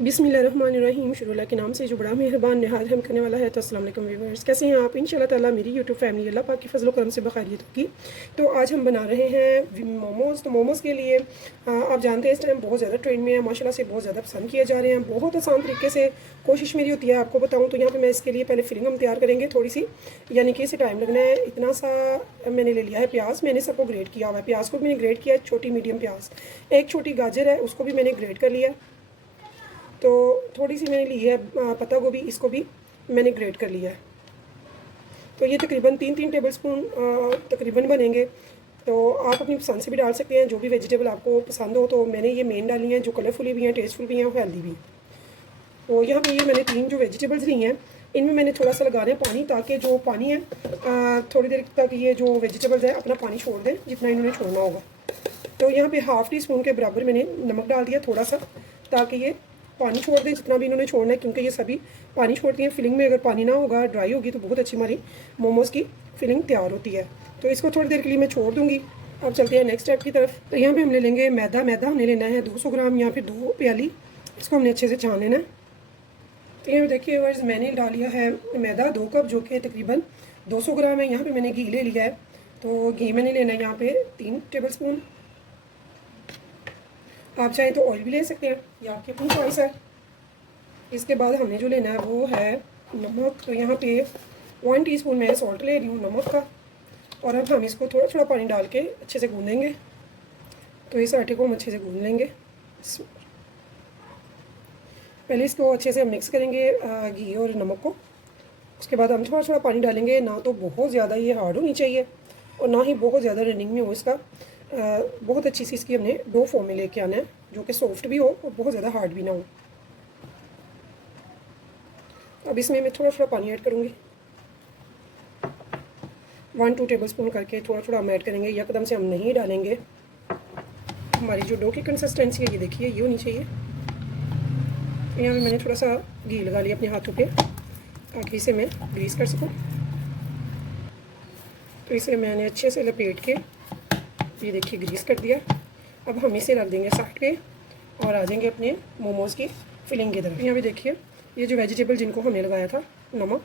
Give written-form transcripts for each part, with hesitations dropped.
बिस्मिल्लाहिर्रहमानिर्रहीम। शुरू के नाम से जो बड़ा मेहरबान नहायत हम करने वाला है। तो अस्सलाम वालेकुम व्यूअर्स, कैसे हैं आप? इंशाल्लाह ताला मेरी यूट्यूब फैमिली अल्लाह पाक के फजल करम से बखैरियत होगी। तो आज हम बना रहे हैं मोमोज़। तो मोमोज़ के लिए आप जानते हैं इस टाइम बहुत ज़्यादा ट्रेंड में है, माशाल्लाह से बहुत ज़्यादा पसंद किए जा रहे हैं। बहुत आसान तरीके से कोशिश मेरी होती है आपको बताऊँ तो यहाँ पर मैं इसके लिए पहले फिलिंग हम तैयार करेंगे थोड़ी सी, यानी कि इसे टाइम लगना है। इतना सा मैंने ले लिया है प्याज, मैंने सबको ग्रेट किया हुआ है। प्याज को भी मैंने ग्रेट किया है, छोटी मीडियम प्याज। एक छोटी गाजर है, उसको भी मैंने ग्रेट कर लिया। तो थोड़ी सी मैंने ली है पत्ता गोभी, इसको भी मैंने ग्रेट कर लिया है। तो ये तकरीबन 3-3 टेबलस्पून तकरीबन बनेंगे। तो आप अपनी पसंद से भी डाल सकते हैं, जो भी वेजिटेबल आपको पसंद हो। तो मैंने ये मेन डाली हैं जो कलरफुल भी हैं, टेस्टफुल भी हैं और हेल्दी भी। तो यहाँ पे ये मैंने 3 जो वेजिटेबल्स ली हैं, इनमें मैंने थोड़ा सा लगा रहे हैं पानी, ताकि जो पानी है थोड़ी देर तक ये जो वेजिटेबल्स हैं अपना पानी छोड़ दें, जितना इन्होंने छोड़ना होगा। तो यहाँ पे हाफ़ टी स्पून के बराबर मैंने नमक डाल दिया थोड़ा सा, ताकि ये पानी छोड़ दें जितना भी इन्होंने छोड़ना है, क्योंकि ये सभी पानी छोड़ती हैं। फिलिंग में अगर पानी ना होगा, ड्राई होगी, तो बहुत अच्छी हमारी मोमोज़ की फिलिंग तैयार होती है। तो इसको थोड़ी देर के लिए मैं छोड़ दूँगी। अब चलते हैं नेक्स्ट स्टेप की तरफ। तो यहाँ पे हम ले लेंगे मैदा। मैदा हमने लेना है 200 ग्राम या फिर 2 प्याली। इसको हमने अच्छे से छान लेना है। तो यहाँ देखिए वर्स, मैंने डाल लिया है मैदा 2 कप, जो कि तकरीबन 200 ग्राम है। यहाँ पर मैंने घी ले लिया है। तो घी मैंने लेना है यहाँ पर 3 टेबल स्पून। आप चाहें तो ऑयल भी ले सकते हैं, या आपकी अपनी चॉइस है। इसके बाद हमने जो लेना है वो है नमक। तो यहाँ पे 1 टीस्पून मैं सॉल्ट ले रही हूँ नमक का। और अब हम इसको थोड़ा थोड़ा पानी डाल के अच्छे से गूँधेंगे। तो इस आटे को हम अच्छे से गूँध लेंगे। पहले इसको अच्छे से मिक्स करेंगे घी और नमक को। उसके बाद हम थोड़ा थोड़ा पानी डालेंगे। ना तो बहुत ज़्यादा ये हार्ड होनी चाहिए और ना ही बहुत ज़्यादा रनिंग में हो इसका। बहुत अच्छी सी इसकी हमने डो फॉर्म में लेके आना है, जो कि सॉफ्ट भी हो और बहुत ज़्यादा हार्ड भी ना हो। अब इसमें मैं थोड़ा थोड़ा पानी ऐड करूँगी, 1-2 टेबलस्पून करके थोड़ा थोड़ा हम ऐड करेंगे। एकदम से हम नहीं डालेंगे। हमारी जो डो की कंसिस्टेंसी है ये देखिए, ये होनी चाहिए। तो यहाँ पे मैंने थोड़ा सा घी लगा लिया अपने हाथों पे, ताकि इसे मैं ग्रीस कर सकूँ। तो इसे मैंने अच्छे से लपेट के ये देखिए ग्रीस कर दिया। अब हम इसे रख देंगे साइड पे और आ जाएंगे अपने मोमोज़ की फिलिंग की तरफ। यहाँ पे देखिए ये जो वेजिटेबल जिनको हमने लगाया था नमक,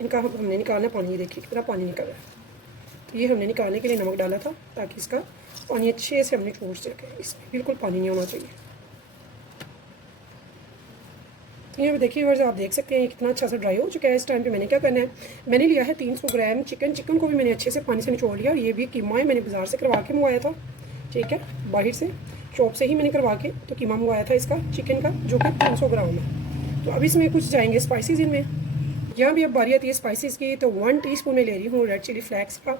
इनका हमने निकालना पानी। ये देखिए कितना पानी निकल रहा है। तो ये हमने निकालने के लिए नमक डाला था, ताकि इसका पानी अच्छे से हमने छोड़ सके। इसमें बिल्कुल पानी नहीं होना चाहिए। तो यहाँ पे देखिए वर्स, आप देख सकते हैं ये कितना अच्छा सा ड्राई हो चुका है। इस टाइम पे मैंने क्या करना है, मैंने लिया है 300 ग्राम चिकन। चिकन को भी मैंने अच्छे से पानी से निचोड़ लिया। और ये भी कीमा है, मैंने बाज़ार से करवा के मंगवाया था, ठीक है, बाहर से शॉप से ही मैंने करवा के तो कीमा मंगवाया था इसका चिकन का, जो कि 300 ग्राम है। तो अब इसमें कुछ जाएंगे स्पाइसेस इनमें। यहाँ भी अब बारी आती है स्पाइसेस की। तो 1 टीस्पून में ले रही हूँ रेड चिली फ्लेक्स का।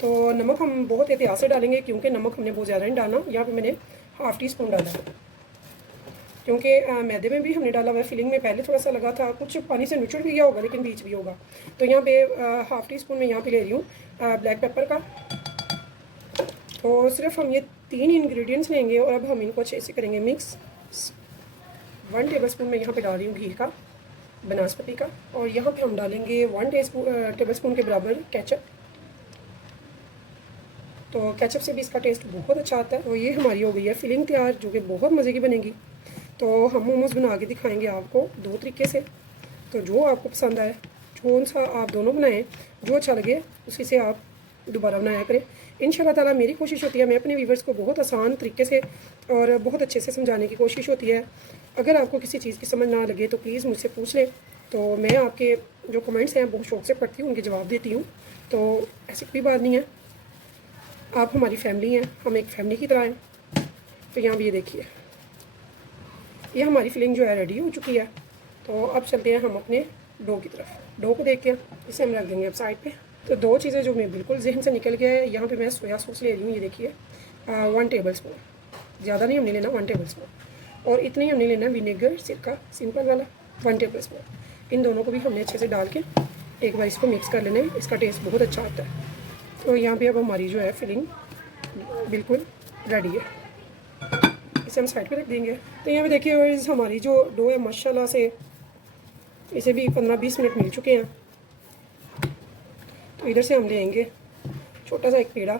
तो नमक हम बहुत एहतियात से डालेंगे, क्योंकि नमक हमने बहुत ज़्यादा नहीं डालना। यहाँ पर मैंने हाफ़ टी-स्पून डाला है, क्योंकि मैदे में भी हमने डाला हुआ है। फिलिंग में पहले थोड़ा सा लगा था, कुछ पानी से निचड़ भी गया होगा, लेकिन बीच भी होगा। तो यहाँ पे हाफ़ टी-स्पून में यहाँ पे ले रही हूँ ब्लैक पेपर का। तो सिर्फ हम ये 3 इंग्रेडिएंट्स लेंगे और अब हम इनको अच्छे से करेंगे मिक्स। 1 टेबलस्पून में यहाँ पे डाल रही हूँ घी का, बनस्पति का। और यहाँ पे हम डालेंगे 1 टेबलस्पून के बराबर केचप। तो केचप से भी इसका टेस्ट बहुत अच्छा आता है। तो ये हमारी हो गई है फिलिंग तैयार, जो कि बहुत मज़े की बनेगी। तो हम मोमोज़ बना के दिखाएंगे आपको 2 तरीके से। तो जो आपको पसंद आए, कौन सा आप दोनों बनाएं, जो अच्छा लगे उसी से आप दोबारा बनाया करें। इंशाल्लाह ताला मेरी कोशिश होती है, मैं अपने व्यूवर्स को बहुत आसान तरीके से और बहुत अच्छे से समझाने की कोशिश होती है। अगर आपको किसी चीज़ की समझ ना लगे तो प्लीज़ मुझसे पूछ लें। तो मैं आपके जो कमेंट्स हैं बहुत शौक़ से पढ़ती हूँ, उनके जवाब देती हूँ। तो ऐसी कोई बात नहीं है, आप हमारी फैमिली हैं, हम एक फैमिली की तरह हैं। तो यहाँ भी ये देखिए, ये हमारी फिलिंग जो है रेडी हो चुकी है। तो अब चलते हैं हम अपने डो की तरफ। डो को देखते हैं, इसे हम रख देंगे अब साइड पे। तो 2 चीज़ें जो मैं बिल्कुल जहन से निकल गया है, यहाँ पे मैं सोया सॉस ले रही हूँ। ये देखिए 1 टेबलस्पून, ज़्यादा नहीं हमने लेना, 1 टेबलस्पून। और इतना ही हमने लेना विनेगर, सिरका सिंपल वाला 1 टेबलस्पून। इन दोनों को भी हमने अच्छे से डाल के एक बार इसको मिक्स कर लेना है। इसका टेस्ट बहुत अच्छा आता है। तो यहाँ पर अब हमारी जो है फिलिंग बिल्कुल रेडी है, इसे हम साइड पे रख देंगे। तो यहाँ पे देखिए हमारी जो डो है माशाल्लाह से इसे भी 15-20 मिनट मिल चुके हैं। तो इधर से हम लेंगे छोटा सा एक पेड़ा।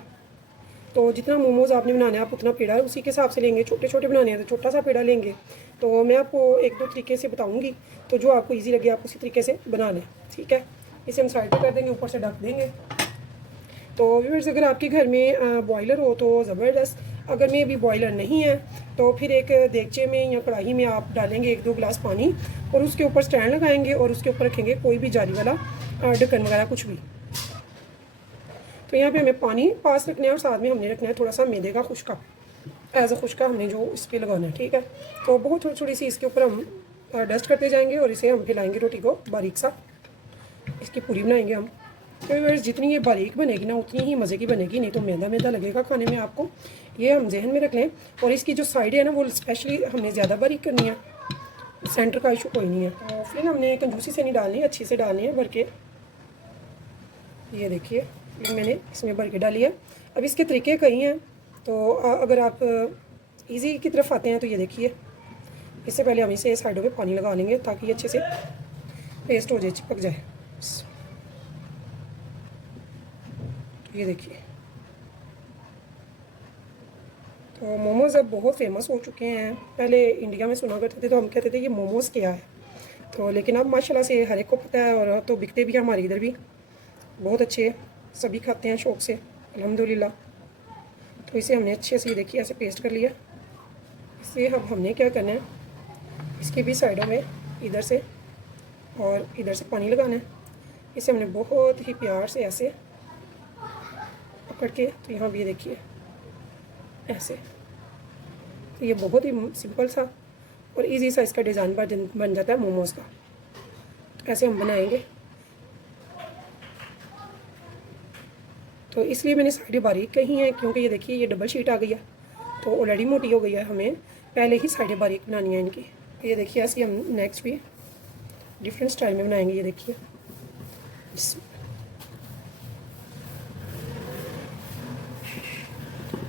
तो जितना मोमोज़ आपने बनाना है आप उतना पेड़ा उसी के हिसाब से लेंगे। छोटे छोटे बनाने हैं तो छोटा सा पेड़ा लेंगे। तो मैं आपको एक दो तरीके से बताऊँगी, तो जो आपको ईजी लगे आप उसी तरीके से बना लें, ठीक है। इसे हम साइड पर कर देंगे, ऊपर से ढक देंगे। तो व्यूअर्स, अगर आपके घर में बॉयलर हो तो ज़बरदस्त, अगर में अभी बॉयलर नहीं है तो फिर एक देगचे में या कढ़ाई में आप डालेंगे 1-2 गिलास पानी और उसके ऊपर स्टैंड लगाएंगे और उसके ऊपर रखेंगे कोई भी जाली वाला ढक्कन वगैरह कुछ भी। तो यहाँ पे हमें पानी पास रखना है और साथ में हमने रखना है थोड़ा सा मैदे का खुशका, एज अ खुशका हमने जो इस पर लगाना है, ठीक है। तो बहुत थोड़ी थोड़ी सी इसके ऊपर हम डस्ट करते जाएंगे और इसे हम फैलाएंगे रोटी को बारीक सा, इसकी पूरी बनाएंगे हम। तो व्यूअर्स, जितनी ये बारीक बनेगी ना उतनी ही मज़े की बनेगी, नहीं तो मैदा मैदा लगेगा खाने में आपको। ये हम जहन में रख लें। और इसकी जो साइड है ना वो स्पेशली हमने ज़्यादा बारीक करनी है, सेंटर का इशू कोई नहीं है। तो फिर हमने कंजूसी से नहीं डालनी, अच्छी से डालनी है भर के। ये देखिए मैंने इसमें भर के डाली है। अब इसके तरीके कई हैं, तो अगर आप इजी की तरफ आते हैं तो ये देखिए, इससे पहले हम इसे साइडों पे पानी लगा लेंगे ताकि अच्छे से पेस्ट हो जाए, चिपक जाए। ये देखिए, तो मोमोज़ अब बहुत फेमस हो चुके हैं। पहले इंडिया में सुना करते थे तो हम कहते थे ये मोमोज़ क्या है, तो लेकिन अब माशाल्लाह से हर एक को पता है और तो बिकते भी हैं हमारे इधर भी बहुत अच्छे, सभी खाते हैं शौक़ से अल्हम्दुलिल्लाह। तो इसे हमने अच्छे से देखिए ऐसे पेस्ट कर लिया। इसे अब हमने क्या करना है, इसकी भी साइडों में इधर से और इधर से पानी लगाना है। इसे हमने बहुत ही प्यार से ऐसे पकड़ के, तो यहाँ भी ये देखिए ऐसे। तो ये बहुत ही सिंपल सा और इजी सा इसका डिज़ाइन बन जाता है मोमोज़ का। तो ऐसे हम बनाएंगे। तो इसलिए मैंने साइडें बारीक कही हैं क्योंकि ये देखिए ये डबल शीट आ गई है, तो ऑलरेडी मोटी हो गई है, हमें पहले ही साइडें बारीक बनानी है इनकी। तो ये देखिए ऐसे हम नेक्स्ट भी डिफरेंट स्टाइल में बनाएंगे। ये देखिए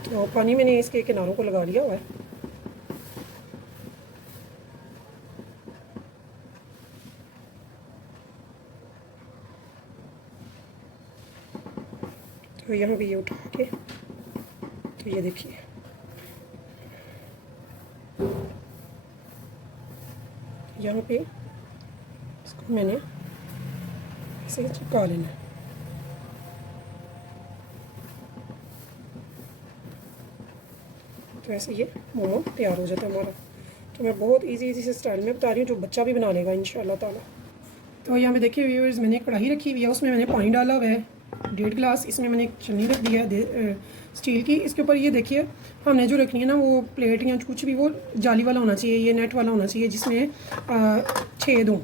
तो पानी मैंने इसके किनारों को लगा लिया हुआ है। तो यहाँ भी ये उठा के, तो ये देखिए यहाँ पे इसको मैंने इसे चिपका लेना है। तो ऐसे ये मोमो तैयार हो जाता है हमारा। तो मैं बहुत इजी से स्टाइल में बता रही हूँ जो बच्चा भी बना लेगा इंशाल्लाह ताला। तो यहाँ पे देखिए व्यूअर्स, मैंने कढ़ाई रखी हुई है, उसमें मैंने पानी डाला हुआ है 1.5 गिलास। इसमें मैंने एक छन्नी रख दी है स्टील की। इसके ऊपर ये देखिए हमने जो रखनी है ना वो प्लेट या कुछ भी वो जाली वाला होना चाहिए, ये नेट वाला होना चाहिए जिसमें छेद हों।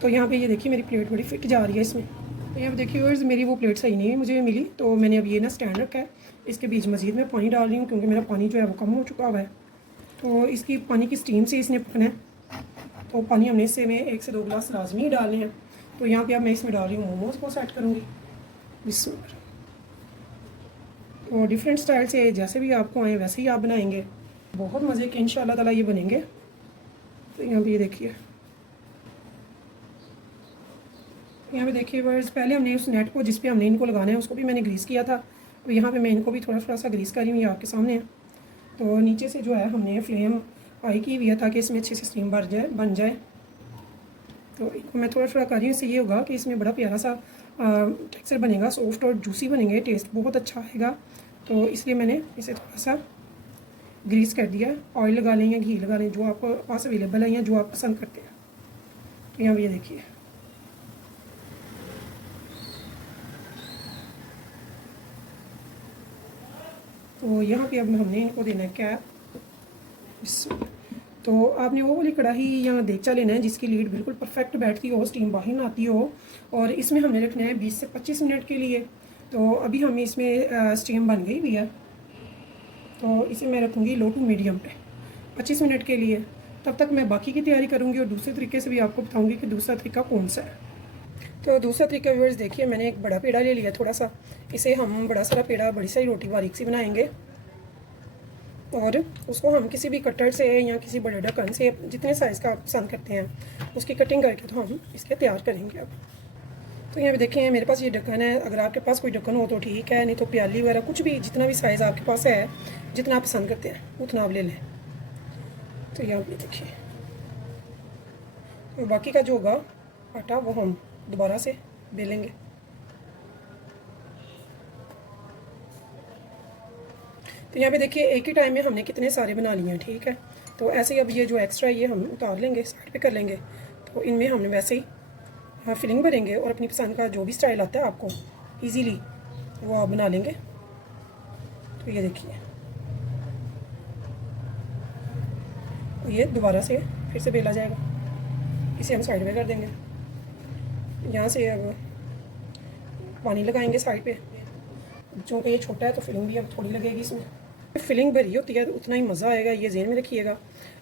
तो यहाँ पे ये देखिए मेरी प्लेट बड़ी फिट जा रही है इसमें। तो यहाँ पे देखिए व्यूअर्स, मेरी वो प्लेट सही नहीं मुझे मिली, तो मैंने अब ये ना स्टैंड रखा है। इसके बीच मज़ीद में पानी डाल रही हूँ क्योंकि मेरा पानी जो है वो कम हो चुका हुआ है। तो इसकी पानी की स्टीम से इसने पकना है, तो पानी हमने इससे में 1 से 2 गिलास लाजमी डालने हैं। तो यहाँ पे अब मैं इसमें डाल रही हूँ मोमोज़ को सेट करूँगी बिस्मिल्लाह। और डिफरेंट स्टाइल से जैसे भी आपको आए वैसे ही आप बनाएंगे, बहुत मज़े के इंशाल्लाह ताला ये बनेंगे। तो यहाँ पे ये देखिए, यहाँ पे देखिए वर्स, पहले हमने उस नेट को जिस पे हमने इनको लगाना है उसको भी मैंने ग्रीस किया था। तो यहाँ पे मैं इनको भी थोड़ा थोड़ा सा ग्रीस कर रही हूँ, ये आपके सामने है। तो नीचे से जो है हमने फ्लेम हाई की हुई है ताकि इसमें अच्छे से स्टीम बन जाए। तो इनको मैं थोड़ा थोड़ा कर रही हूँ, इससे ये होगा कि इसमें बड़ा प्यारा सा टेक्सचर बनेगा, सॉफ्ट और जूसी बनेंगे, टेस्ट बहुत अच्छा आएगा। तो इसलिए मैंने इसे थोड़ा सा ग्रीस कर दिया। ऑयल लगा लें या घी लगा लें, जो आपके पास अवेलेबल है या जो आप पसंद करते हैं। तो यहाँ ये देखिए, तो यहाँ पे अब हमने इनको देना है कैप। तो आपने वो वाली कढ़ाई या देगचा लेना है जिसकी लीड बिल्कुल परफेक्ट बैठती हो, स्टीम बाहर ना आती हो, और इसमें हमने रखना है 20 से 25 मिनट के लिए। तो अभी हमें इसमें स्टीम बन गई हुई है, तो इसे मैं रखूँगी लो टू मीडियम पे 25 मिनट के लिए। तब तक मैं बाकी की तैयारी करूँगी और दूसरे तरीके से भी आपको बताऊँगी कि दूसरा तरीका कौन सा है। तो दूसरा तरीका व्यूअर्स देखिए, मैंने एक बड़ा पेड़ा ले लिया थोड़ा सा, इसे हम बड़ा सारा पेड़ा बड़ी सारी रोटी बारीक सी बनाएंगे और उसको हम किसी भी कटर से या किसी बड़े ढक्कन से जितने साइज़ का आप पसंद करते हैं उसकी कटिंग करके तो हम इसके तैयार करेंगे। अब तो यहाँ पे देखें मेरे पास ये ढक्कन है, अगर आपके पास कोई ढक्कन हो तो ठीक है, नहीं तो प्याली वगैरह कुछ भी जितना भी साइज़ आपके पास है, जितना आप पसंद करते हैं उतना आप ले लें। तो यहाँ पे देखिए, तो बाकी का जो होगा आटा वो हम दोबारा से बेलेंगे। तो यहाँ पे देखिए एक ही टाइम में हमने कितने सारे बना लिए हैं, ठीक है। तो ऐसे ही अब ये जो एक्स्ट्रा ये हम उतार लेंगे, साइड पे कर लेंगे। तो इनमें हमने वैसे ही फिलिंग भरेंगे और अपनी पसंद का जो भी स्टाइल आता है आपको इजीली वो आप बना लेंगे। तो ये देखिए, तो ये दोबारा से फिर से बेला जाएगा, इसे हम साइड में कर देंगे। यहाँ से अब पानी लगाएंगे साइड पे, चूँकि ये छोटा है तो फिलिंग भी अब थोड़ी लगेगी इसमें। फिलिंग भरी होती है तो उतना ही मज़ा आएगा, ये ज़हन में रखिएगा।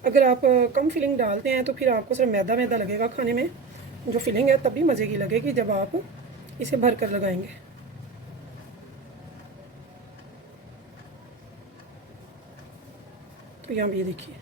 अगर आप कम फिलिंग डालते हैं तो फिर आपको सिर्फ मैदा मैदा लगेगा खाने में। जो फिलिंग है तब भी मज़े की लगेगी जब आप इसे भर कर लगाएंगे। तो यहाँ भी ये देखिए,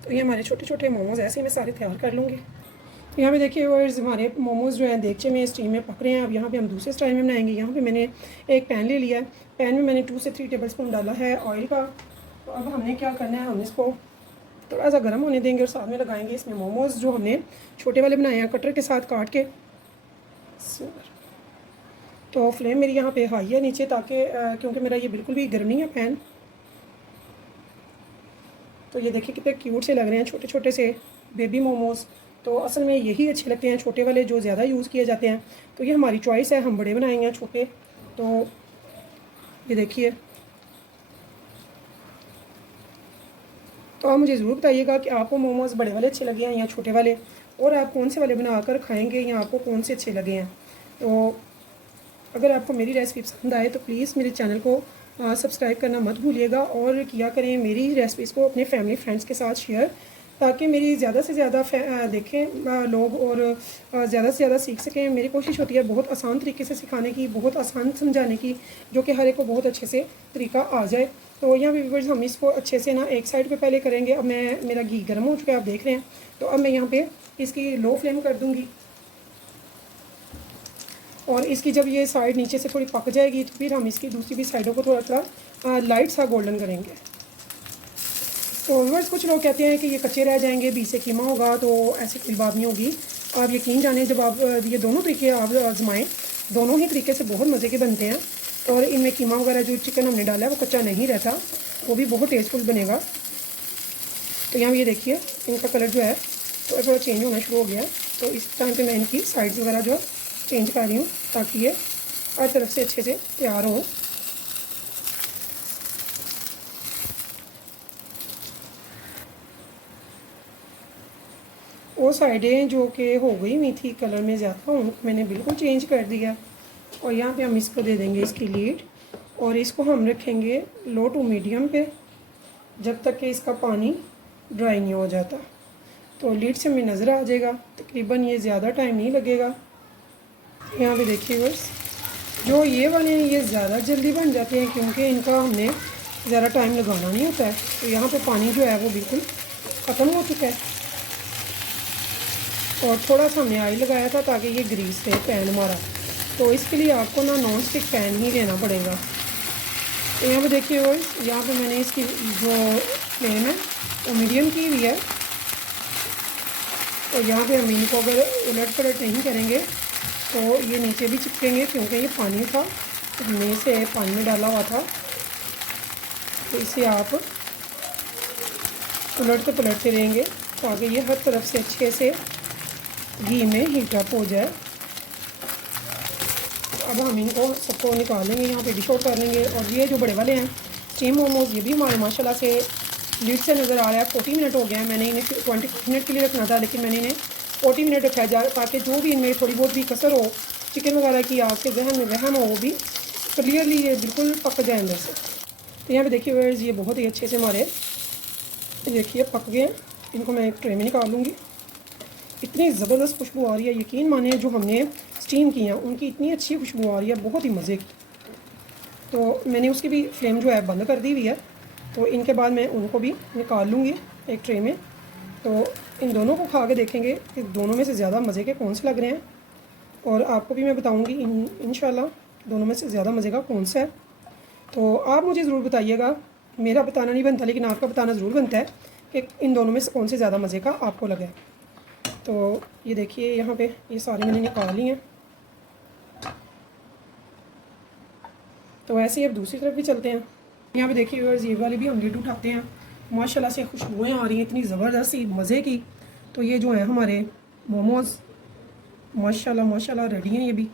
तो ये हमारे छोटे छोटे मोमोज़ ऐसे ही मैं सारे तैयार कर लूँगी। तो यहाँ पे देखिए और हमारे मोमोज़ जो हैं देगचे में स्टीम में पक रहे हैं। अब यहाँ पे हम दूसरे स्टाइल में बनाएंगे। यहाँ पे मैंने एक पैन ले लिया है, पैन में मैंने 2 से 3 टेबलस्पून डाला है ऑयल का। तो अब हमने क्या करना है, हम इसको थोड़ा सा गर्म होने देंगे और साथ में लगाएंगे इसमें मोमोज़ जो हमने छोटे वाले बनाए हैं कटर के साथ काट के। तो फ्लेम मेरी यहाँ पे हाई है नीचे, ताकि क्योंकि मेरा ये बिल्कुल भी गर्म नहीं है पैन। तो ये देखिए कितने क्यूट से लग रहे हैं, छोटे छोटे से बेबी मोमोज़। तो असल में यही अच्छे लगते हैं, छोटे वाले जो ज़्यादा यूज़ किए जाते हैं। तो ये हमारी चॉइस है, हम बड़े बनाएंगे छोटे। तो ये देखिए, तो आप मुझे ज़रूर बताइएगा कि आपको मोमोज़ बड़े वाले अच्छे लगे हैं या छोटे वाले, और आप कौन से वाले बनाकर खाएंगे या आपको कौन से अच्छे लगे हैं। तो अगर आपको मेरी रेसिपी पसंद आए तो प्लीज़ मेरे चैनल को सब्सक्राइब करना मत भूलिएगा, और किया करें मेरी रेसिपीज़ को अपने फैमिली फ्रेंड्स के साथ शेयर, ताकि मेरी ज़्यादा से ज़्यादा देखें लोग और ज़्यादा से ज़्यादा सीख सकें। मेरी कोशिश होती है बहुत आसान तरीके से सिखाने की, बहुत आसान समझाने की, जो कि हर एक को बहुत अच्छे से तरीका आ जाए। तो यहाँ पे व्यूअर्स हम इसको अच्छे से ना एक साइड पे पहले करेंगे। अब मेरा घी गर्म हो चुका है, आप देख रहे हैं। तो अब मैं यहाँ पे इसकी लो फ्लेम कर दूँगी, और इसकी जब ये साइड नीचे से थोड़ी पक जाएगी तो फिर हम इसकी दूसरी भी साइडों को थोड़ा थोड़ा लाइट सा गोल्डन करेंगे। तो व्यूअर्स कुछ लोग कहते हैं कि ये कच्चे रह जाएंगे, बीच से कीमा होगा, तो ऐसी कोई बात नहीं होगी। आप यकीन जानें, जब आप ये दोनों तरीके आप आजमाएँ, दोनों ही तरीके से बहुत मज़े के बनते हैं। और इनमें कीमा वगैरह जो चिकन हमने डाला है वो कच्चा नहीं रहता, वो भी बहुत टेस्टफुल बनेगा। तो यहाँ ये देखिए इनका कलर जो है तो थोड़ा चेंज होना शुरू हो गया। तो इस टाइम पे मैं इनकी साइड्स वगैरह जो चेंज कर रही हूँ, ताकि ये हर तरफ से अच्छे से तैयार हो। वो साइडें जो कि हो गई हुई थी कलर में ज़्यादा, उनको मैंने बिल्कुल चेंज कर दिया। और यहाँ पे हम इसको दे देंगे इसकी लीड, और इसको हम रखेंगे लो टू मीडियम पे जब तक कि इसका पानी ड्राई नहीं हो जाता। तो लीड से हमें नज़र आ जाएगा, तकरीबन ये ज़्यादा टाइम नहीं लगेगा। यहाँ पे देखिए बस, जो ये वाले हैं ये ज़्यादा जल्दी बन जाते हैं, क्योंकि इनका हमने ज़्यादा टाइम लगाना नहीं होता है। तो यहाँ पे पानी जो है वो बिल्कुल ख़त्म हो चुका है, और थोड़ा सा हमने ऑयल लगाया था ताकि ये ग्रीस से पैन हमारा। तो इसके लिए आपको ना नॉन स्टिक पैन ही लेना पड़ेगा। तो यहाँ पे देखिए बस, यहाँ पे मैंने इसकी जो फ्लेम है वो मीडियम की हुई है। तो यहाँ पे हम इनको अगर उलट पलट नहीं करेंगे तो ये नीचे भी चिपकेंगे, क्योंकि ये पानी था, तो हमने इसे पानी में डाला हुआ था। तो इसे आप उलटते पलटते रहेंगे ताकि ये हर तरफ से अच्छे से घी में हीट अप हो जाए। अब हम इनको सबको निकाल लेंगे, यहाँ पे डिश आउट कर लेंगे। और ये जो बड़े वाले हैं स्टीम मोमोज़, ये भी हमारे माशाल्लाह से लीड से नज़र आ रहा है। 40 मिनट हो गए हैं, मैंने इन्हें 20 मिनट के लिए रखना था, लेकिन मैंने इन्हें 40 मिनट रखा जा, ताकि जो भी इनमें थोड़ी बहुत भी कसर हो चिकन वगैरह की, आपके जहन में वहम हो, वो भी क्लियरली ये बिल्कुल पक जाए अंदर से। तो यहाँ पे देखिए व्यूअर्स, ये बहुत ही अच्छे से हमारे देखिए पक गए हैं। इनको मैं एक ट्रे में निकाल लूँगी। इतनी ज़बरदस्त खुशबू आ रही है, यकीन माने जो हमने स्टीम की हैं उनकी इतनी अच्छी खुशबू आ रही है, बहुत ही मज़े की। तो मैंने उसकी भी फ्लेम जो है बंद कर दी हुई है। तो इनके बाद मैं उनको भी निकाल लूँगी एक ट्रे में। तो इन दोनों को खा के देखेंगे कि दोनों में से ज़्यादा मज़े के कौन से लग रहे हैं, और आपको भी मैं बताऊँगी इंशाल्लाह दोनों में से ज़्यादा मज़े का कौन सा है। तो आप मुझे ज़रूर बताइएगा, मेरा बताना नहीं बनता लेकिन आपका बताना ज़रूर बनता है कि इन दोनों में से कौन से ज़्यादा मज़े का आपको लगा है। तो ये देखिए यहाँ पे ये सारे मैंने निकाल लिए हैं। तो ऐसे ही अब दूसरी तरफ भी चलते हैं। यहाँ पे देखिए व्यूअर्स, ये वाली भी हम लीड उठाते हैं। माशाल्लाह से खुशबुएँ आ रही हैं इतनी ज़बरदस्त सी मज़े की। तो ये जो है हमारे मोमोज़ माशाल्लाह माशाल्लाह रेडी हैं ये भी।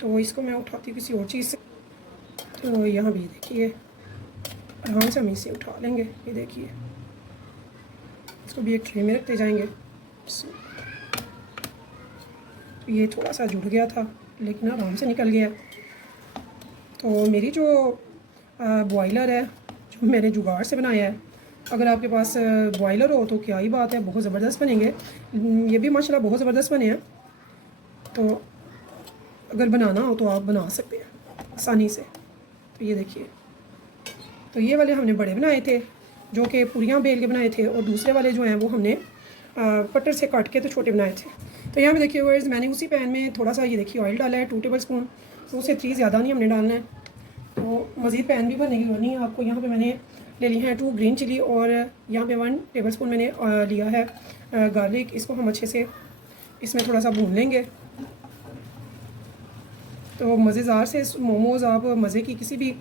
तो इसको मैं उठाती हूँ किसी और चीज़ से। तो यहाँ भी देखिए आराम से हम इसे उठा लेंगे। ये देखिए इसको भी एक ट्रे में रखते जाएंगे। ये थोड़ा सा जुड़ गया था लेकिन आराम से निकल गया। तो मेरी जो बॉयलर है जो मैंने जुगाड़ से बनाया है, अगर आपके पास बॉयलर हो तो क्या ही बात है, बहुत ज़बरदस्त बनेंगे। ये भी माशाल्लाह बहुत ज़बरदस्त बने हैं। तो अगर बनाना हो तो आप बना सकते हैं आसानी से। तो ये देखिए, तो ये वाले हमने बड़े बनाए थे जो कि पूरियाँ बेल के बनाए थे, और दूसरे वाले जो हैं वो हमने कटर से काट के तो छोटे बनाए थे। तो यहाँ पे देखिए व्यूअर्स, मैंने उसी पैन में थोड़ा सा ये देखिए ऑयल डाला है 2 टेबल स्पून। तो उससे 3 ज़्यादा नहीं हमने डालना है। तो मज़ीद पैन भी भरने की ज़रूरत नहीं है आपको। यहाँ पे मैंने ले लिए हैं 2 ग्रीन चिली, और यहाँ पे 1 टेबल स्पून मैंने लिया है गार्लिक। इसको हम अच्छे से इसमें थोड़ा सा भून लेंगे। तो मज़ेदार से मोमोज़ आप मज़े की किसी भी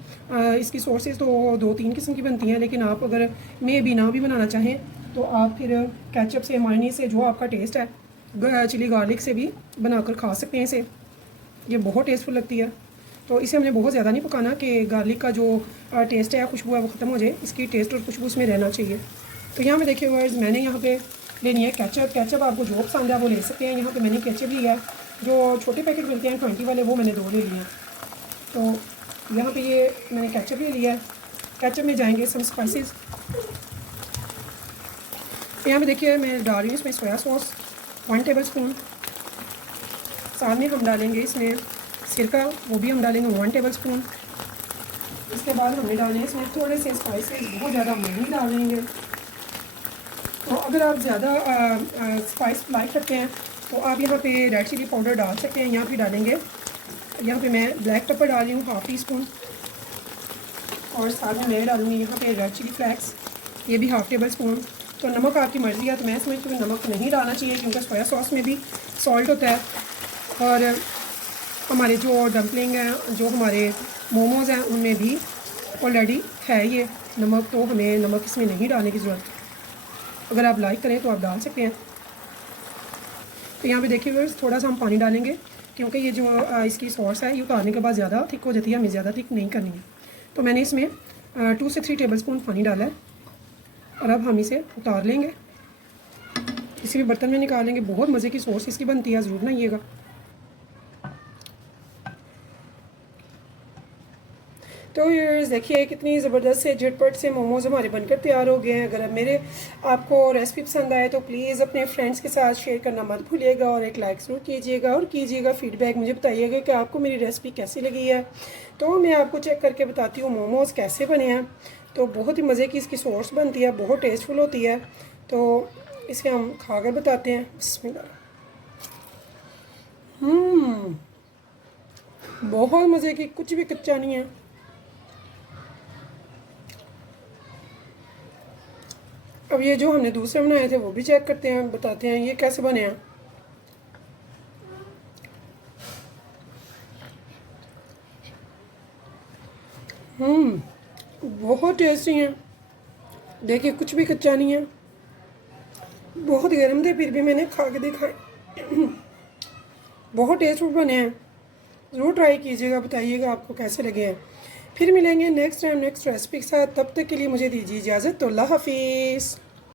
इसकी सोर्सेज तो 2-3 किस्म की बनती हैं, लेकिन आप अगर मे भी ना भी बनाना चाहें तो आप फिर केचप से, मायनीज से, जो आपका टेस्ट है, चिली गार्लिक से भी बनाकर खा सकते हैं इसे। ये बहुत टेस्टफुल लगती है। तो इसे हमने बहुत ज़्यादा नहीं पकाना कि गार्लिक का जो टेस्ट है, खुशबू है, वो ख़त्म हो जाए। इसकी टेस्ट और खुशबू इसमें रहना चाहिए। तो यहाँ पे देखिए व्यूअर्स, मैंने यहाँ पे लेनी है केचप। केचप आपको जो पसंद है वो ले सकते हैं। यहाँ पे मैंने केचप लिया है, जो छोटे पैकेट मिलते हैं 20 वाले, वो मैंने 2 ले लिए हैं। तो यहाँ पे ये मैंने केचप ले लिया है। केचप में जाएंगे सम स्पाइसेस। तो यहाँ पे देखिए मैं डाल रही हूँ इसमें सोया सॉस 1 टेबल स्पून। साथ में हम डालेंगे इसमें सिरका, वो भी हम डालेंगे 1 टेबल स्पून। इसके बाद हमने डाले हैं इसमें थोड़े से स्पाइसेस, बहुत ज़्यादा हम नहीं डालेंगे। तो अगर आप ज़्यादा स्पाइस लाइक करते हैं तो आप यहाँ पे रेड चिली पाउडर डाल सकते हैं। यहाँ पे डालेंगे, यहाँ पे मैं ब्लैक पेपर डाल रही हूँ 1/2 टीस्पून, और साथ में मैं डालूँगी यहाँ पे रेड चिली फ्लेक्स, ये भी 1/2 टेबल स्पून। तो नमक आपकी मर्ज़ी है, तो मैं समझती हूँ नमक नहीं डालना चाहिए क्योंकि सोया सॉस में भी सॉल्ट होता है। और हमारे जो डम्पलिंग हैं, जो हमारे मोमोज़ हैं, उनमें भी ऑलरेडी है ये नमक, तो हमें नमक इसमें नहीं डालने की ज़रूरत है। अगर आप लाइक करें तो आप डाल सकते हैं। तो यहाँ पे देखिए व्यूअर्स, थोड़ा सा हम पानी डालेंगे क्योंकि ये जो इसकी सॉस है ये उतारने के बाद ज़्यादा थिक हो जाती है, हमें ज़्यादा थिक नहीं करनी है। तो मैंने इसमें 2 से 3 टेबल स्पून पानी डाला है, और अब हम इसे उतार लेंगे, किसी भी बर्तन में निकालेंगे। बहुत मज़े की सॉस इसकी बनती है, ज़रूर बनाइएगा। तो व्यूअर्स देखिए कितनी ज़बरदस्त से झटपट से मोमोज़ हमारे बनकर तैयार हो गए हैं। अगर अब मेरे आपको रेसिपी पसंद आए तो प्लीज़ अपने फ्रेंड्स के साथ शेयर करना मत भूलिएगा, और एक लाइक ज़रूर कीजिएगा, और कीजिएगा फीडबैक मुझे बताइएगा कि आपको मेरी रेसिपी कैसी लगी है। तो मैं आपको चेक करके बताती हूँ मोमोज़ कैसे बने हैं। तो बहुत ही मज़े की इसकी सॉस बनती है, बहुत टेस्टफुल होती है। तो इसे हम खा कर बताते हैं। बिस्मिल्लाह। बहुत मज़े की, कुछ भी कच्चा नहीं है। अब ये जो हमने दूसरे बनाए थे वो भी चेक करते हैं, बताते हैं ये कैसे बने हैं। बहुत टेस्टी हैं। देखिए कुछ भी कच्चा नहीं है, बहुत गर्म थे फिर भी मैंने खा के दिखाए। बहुत टेस्टफुल बने हैं, ज़रूर ट्राई कीजिएगा, बताइएगा आपको कैसे लगे हैं। फिर मिलेंगे नेक्स्ट टाइम नेक्स्ट रेसिपी के साथ, तब तक के लिए मुझे दीजिए इजाज़त। तो अल्लाह हाफिज़।